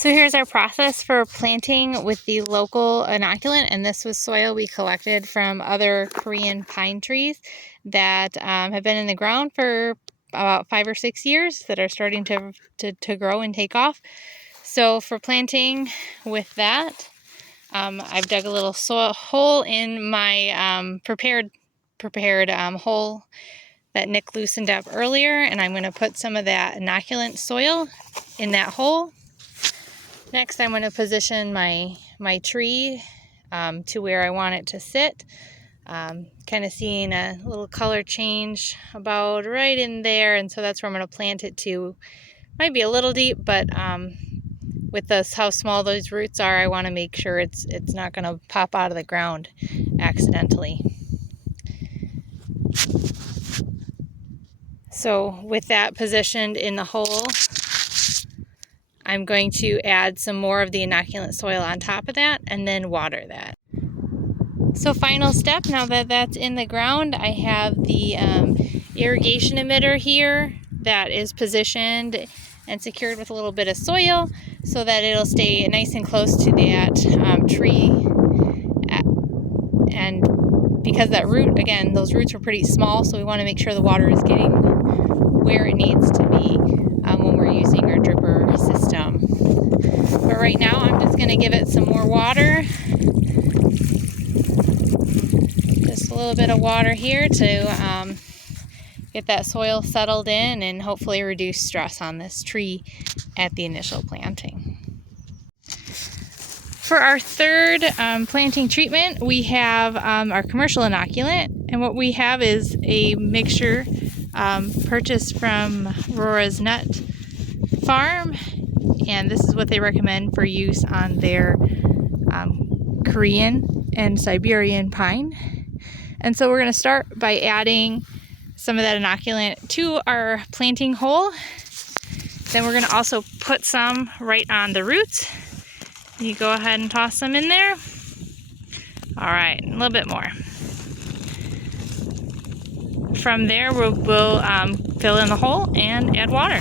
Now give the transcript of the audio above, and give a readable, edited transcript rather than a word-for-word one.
So here's our process for planting with the local inoculant, and this was soil we collected from other Korean pine trees that have been in the ground for about 5 or 6 years that are starting to grow and take off. So for planting with that, I've dug a little soil hole in my prepared hole that Nick loosened up earlier, and I'm going to put some of that inoculant soil in that hole. Next, I'm going to position my tree to where I want it to sit. Kind of seeing a little color change about right in there, and so that's where I'm going to plant it to. Might be a little deep, but with this, how small those roots are, I want to make sure it's not going to pop out of the ground accidentally. So with that positioned in the hole, I'm going to add some more of the inoculant soil on top of that and then water that. So final step, now that that's in the ground, I have the irrigation emitter here that is positioned and secured with a little bit of soil so that it'll stay nice and close to that tree. And because that root, again, those roots are pretty small, so we want to make sure the water is getting where it needs to be when we're using our dripper system. But right now I'm just going to give it some more water. Just a little bit of water here to get that soil settled in and hopefully reduce stress on this tree at the initial planting. For our third planting treatment, we have our commercial inoculant, and what we have is a mixture purchased from Aurora's Nut Farm, and this is what they recommend for use on their Korean and Siberian pine. And so we're going to start by adding some of that inoculant to our planting hole. Then we're going to also put some right on the roots. You go ahead and toss some in there. All right, a little bit more. From there, we'll fill in the hole and add water.